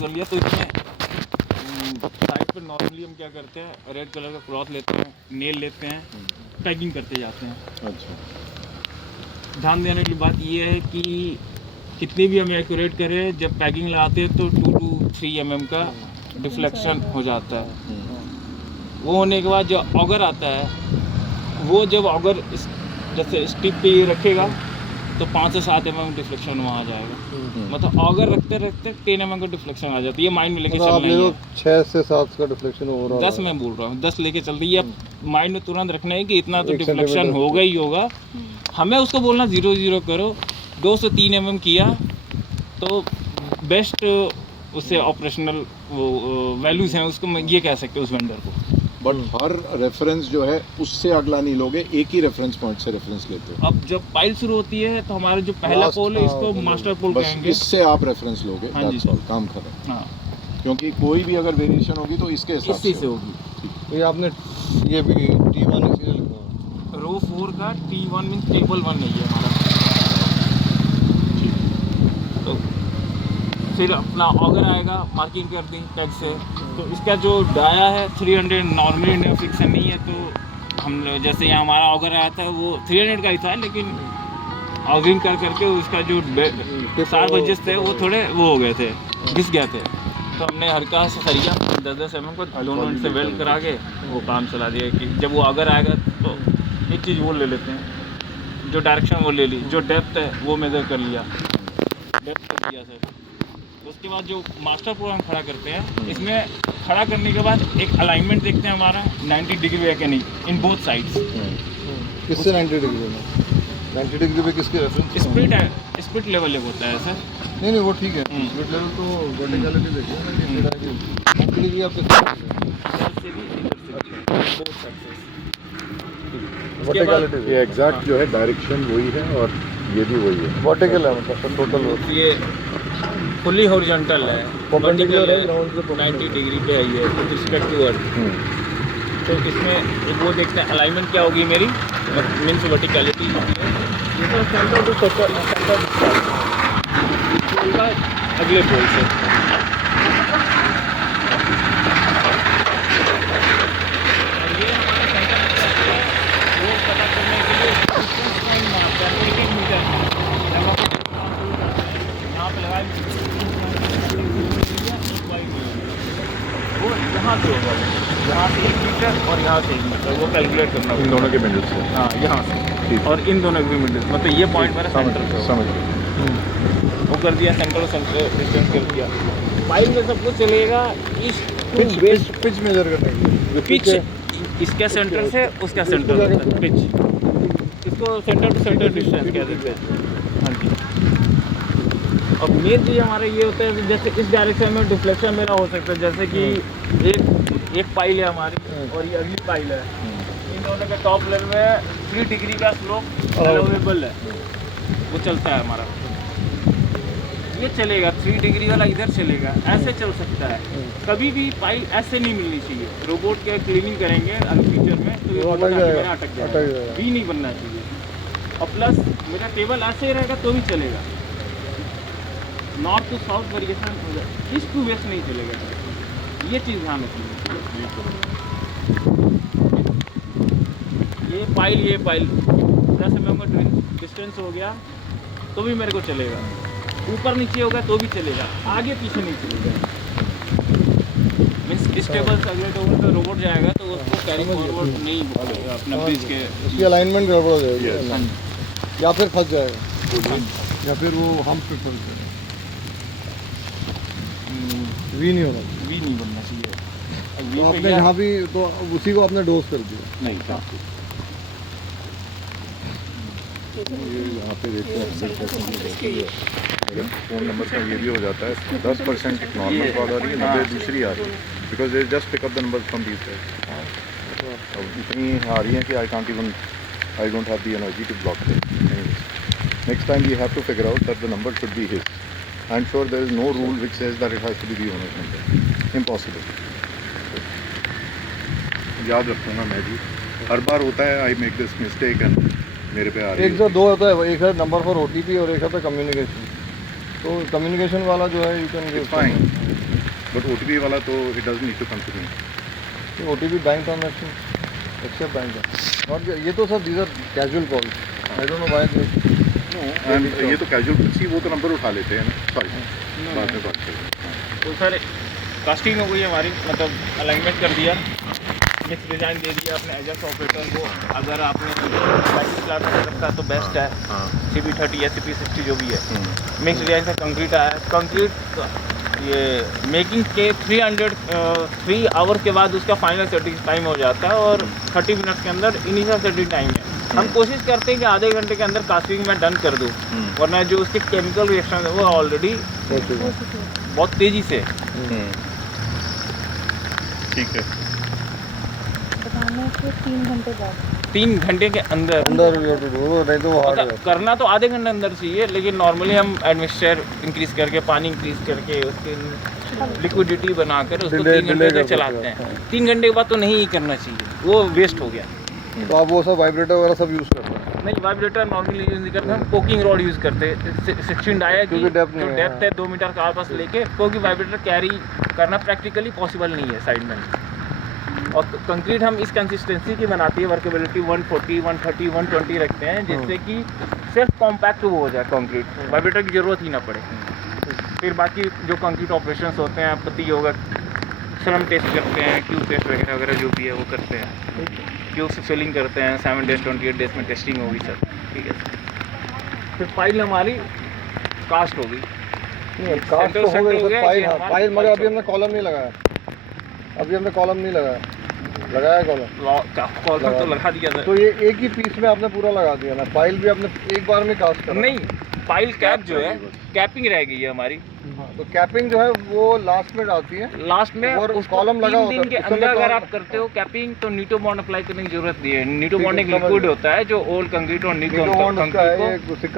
कर लिया तो इसमें साइड पर नॉर्मली हम क्या करते हैं, रेड कलर का क्लॉथ लेते हैं, नेल लेते हैं, पैकिंग करते जाते हैं। अच्छा। ध्यान देने की बात ये है कि कितनी भी हम एक्यूरेट करें, जब पैकिंग लगाते हैं तो 2 to 3 mm का डिफ्लेक्शन हो जाता है। वो होने के बाद जो ऑगर आता है, वो जब ऑगर जैसे स्टिक पे ये रखेगा तो 5 से 7 mm डिफ्लेक्शन वहाँ आ जाएगा। मतलब ऑगर रखते रखते 10 mm का डिफ्लेक्शन आ जाता है। ये माइंड में लेके मतलब आप चलना ले ही लो है। 6 से 7 का डिफ्लेक्शन ओवरऑल 10 मैं बोल रहा हूँ, 10 लेके चलते ये माइंड में तुरंत रखना है कि इतना तो 1 डिफ्लेक्शन सेंटीमीटर होगा ही होगा। हमें उसको बोलना 0 करो। 2 से 3 mm किया तो बेस्ट उससे ऑपरेशनल वैल्यूज हैं, उसको मैं ये कह सकते हैं उस वेंडर को। बट हर रेफरेंस जो है उससे अगला नहीं लोगे, एक ही रेफरेंस पॉइंट से रेफरेंस लेते हो। अब जब पाइल शुरू होती है तो हमारा जो पहला Last, पोल है इसको हाँ, मास्टर पोल बस कहेंगे। इससे आप रेफरेंस लोगे, हाँ जी that's all, काम खत्म। हाँ, क्योंकि कोई भी अगर वेरिएशन होगी तो इसके हिसाब इसी से होगी। तो ये आपने ये भी T1 इसीलिए लिखा है। रो 4 का T1 मीन्स टेबल 1 नहीं है हमारा। तो फिर अपना ऑगर आएगा, मार्किंग कर दी टैग से। तो इसका जो डाया है 300 नॉर्मली इंडियन फिक्सन नहीं है, तो हम जैसे यहाँ हमारा ऑगर आया था वो 300 का ही था, लेकिन ऑगरिंग कर करके उसका जो सार बजेस थे वो थोड़े वो हो गए थे, घिस गए थे। तो हमने हल्का सा सरिया 10-10 mm को दोनों से वेल्ड करा के वो काम चला दिया कि जब वो ऑगर आएगा तो एक चीज़ वो ले लेते हैं, जो डायरेक्शन वो ले ली, जो डेप्थ है वो मेज़र कर लिया, डेप्थ कर दिया सर। उसके बाद जो मास्टर पोल हम खड़ा करते हैं, इसमें खड़ा करने के बाद एक अलाइनमेंट देखते हैं हमारा 90 डिग्री है कि नहीं इन बोथ साइड्स। किससे 90 डिग्री में? 90 डिग्री पे किसके रेफरेंस? स्प्लिट है, स्प्लिट लेवल एक होता है सर। नहीं वो ठीक है। स्प्लिट लेवल तो वर्टिकलिटी देखिए ना कि टेढ़ा है। 90 डिग्री आप किससे? इधर से भी इधर से भी, both sides से। वर्टिकलिटी ये एग्जैक्ट जो है डायरेक्शन वही है और ये भी वही है। वर्टिकल है मतलब टोटल वो। ये फुली हॉरिजॉन्टल है, Perpendicular वर्टिकल है, ground से है 90 डिग्री पे है ये विद रिस्पेक्ट टू अर्थ। तो इसमें एक वो देखते हैं अलाइनमेंट क्या होगी मेरी, मीन्स वर्टिकलिटी ये सेंटर टू सेंटर अगले पोल से। ये हमारा सेंटर वो पता करने के लिए डिस्टेंस पॉइंट मारता है 1 मीटर का। जब आप यहाँ पे लगाए वो यहाँ से होगा, यहाँ से 1 मीटर और यहाँ से 1 मीटर, वो कैलकुलेट करना इन होगा। दोनों के मिडिल से। हाँ यहाँ से और इन दोनों के मिडिल, मतलब ये पॉइंट मेरा सेंटर पे होगा। समझ गए। वो कर दिया, सेंटर सेंटर डिस्टेंस कर दिया। पाइप में सब कुछ चलेगा east to west. Pitch measure करने के लिए पिच इसके सेंटर से उसका सेंटर होता है पिच, इसको सेंटर टू सेंटर डिस्टेंस कह देते हैं। हाँ जी। अब मेन चीज़ हमारे ये होता है कि जैसे इस डायरेक्शन में डिफ्लेक्शन मेरा हो सकता है, जैसे कि एक पाइल है हमारी और ये अगली पाइल है, इन दोनों के टॉप लेवल में 3 डिग्री का स्लोप अवेलेबल है, वो चलता है हमारा। ये चलेगा 3 डिग्री वाला इधर चलेगा, ऐसे चल सकता है। कभी भी पाइल ऐसे नहीं मिलनी चाहिए। रोबोट के क्लीनिंग करेंगे अगर फ्यूचर में तो ये वो रोबोट अटक आके जाएगा, मेरा अटक अटक जाएगा, जाएगा। भी नहीं बनना चाहिए। और प्लस मेरा टेबल ऐसे ही रहेगा तो भी चलेगा, नॉर्थ टू साउथ वेरिएशन हो जाए, ईस्ट टू वेस्ट नहीं चलेगा। ये चीज़ ध्यान रखिए। ये पाइल 10 mm का डिस्टेंस हो गया तो भी मेरे को चलेगा, ऊपर नीचे होगा तो भी चलेगा, आगे पीछे नहीं चलेगा। मीन्स इस टेबल से अगले टेबल पे रोबोट जाएगा तो उसको कैरी फॉरवर्ड नहीं होगा अपना ब्रिज के। इसकी अलाइनमेंट गड़बड़ हो जाएगी हाँ जी। या फिर फंस जाएगा या फिर वो हम पे फंस जाएगा। वी नहीं होना चाहिए। भी नहीं बनना चाहिए। अब तो V पे आपने गया- यहाँ भी तो उसी को आपने डोज कर दिया। नहीं था। ये यहाँ पे देखते हैं अगर फ़ोन नंबर का ये भी हो जाता है 10% नॉर्मल कॉल आ रही है, 90 दूसरी आ रही है, because they just pick up the number from these side. अब इतनी आ रही है कि I don't have the energy to block this. Next time we have to figure out that the number should be his. I am sure there is no rule which says that it has to be the owner's number, impossible. याद रखूँगा मैं जी, हर बार होता है I make this mistake and मेरे पे आ रही एक है। से दो होता है, एक है नंबर फॉर OTP और एक है कम्युनिकेशन। तो कम्युनिकेशन वाला जो है you can give fine, but OTP वाला तो it doesn't need to come to me. OTP bank transaction except bank का नॉट, ये तो सब these are casual calls, I don't know why and ये तो कैजुअल सी वो तो नंबर उठा लेते हैं ना, सॉरी बाद में बात करेंगे। तो सर कास्टिंग हो गई हमारी, मतलब अलाइनमेंट कर दिया, मिक्स डिज़ाइन दे दिया अपने एजेंट ऑपरेटर को। अगर आपने क्लास में रखा है तो बेस्ट है, हाँ CP30 या CP60 जो भी है। मिक्स डिज़ाइन का कंक्रीट आया है, कंक्रीट ये मेकिंग के 3 आवर के बाद उसका फाइनल सेटिंग टाइम हो जाता है और 30 मिनट के अंदर इनिशियल सेटिंग टाइम है। हम कोशिश करते हैं कि आधे घंटे के अंदर कास्टिंग में डन कर दूँ, वरना जो उसके केमिकल रिएक्शन है वो ऑलरेडी बहुत तेज़ी से। ठीक है, बताने के 3 घंटे बाद 3 घंटे के अंदर अंदर यू टू डू, नहीं तो वो हार्ड है। करना तो आधे घंटे अंदर चाहिए, लेकिन नॉर्मली हम एडमिक्सचर इंक्रीज करके, पानी इंक्रीज करके, उसके लिक्विडिटी बनाकर उसको Delay 3 घंटे कर तक सकते चलाते हैं। हैं। 3 घंटे के बाद तो नहीं करना चाहिए, वो वेस्ट हो गया। तो आप वो सब वाइब्रेटर वगैरह सब यूज़ करते हैं? नहीं, वाइब्रेटर नॉर्मली यूज़ नहीं करते, हम पोकिंग रॉड यूज़ करते हैं। 16 डाया की क्योंकि depth नहीं जो है, डेप्थ है 2 मीटर का आसपास लेके, क्योंकि वाइब्रेटर कैरी करना प्रैक्टिकली पॉसिबल नहीं है साइड में। और कंक्रीट हम इस कंसिस्टेंसी की बनाती है, वर्केबिलिटी 140, 130, 120 रखते हैं, जिससे कि सिर्फ कॉम्पैक्ट वो हो जाए कंक्रीट, वाइब्रेटर की ज़रूरत ही ना पड़े। फिर बाकी जो कंक्रीट ऑपरेशंस होते हैं, पत्ती होगा, श्रम टेस्ट करते हैं, क्यूब टेस्ट वगैरह वगैरह जो भी है वो करते हैं, क्यूब से फिलिंग करते हैं, 7 डेज 28 डेज में टेस्टिंग होगी सर। ठीक है सर। फिर फाइल हमारी कास्ट होगी, कास्ट तो हो सेंटर गई हो सर, गया फाइल, कि हाँ हमारा फाइल, मगर अभी अच्छा। हमने कॉलम नहीं लगाया, अभी हमने कॉलम नहीं लगाया, लगाया कॉलम। कॉलम तो लगा दिया सर। तो ये एक ही पीस में आपने पूरा लगा दिया ना, फाइल भी आपने एक बार में कास्ट करा? नहीं, फाइल कैप जो है, कैपिंग रह गई है हमारी। तो कैपिंग जो है वो लास्ट में डालती है, लास्ट में और उसको कॉलम लगा 3 होता दिन है, के उस समय अंदर अगर कॉलम- आप करते हो कैपिंग, तो नीटो बॉन्ड अप्लाई करने की जरूरत नहीं है। नीटो ठीक है, बॉन्ड एक समझ लिक्विड गया। होता है जो ओल्ड कंक्रीट और न्यू नीटो बॉन्ड उसका है, कंक्रीट ये सिक्का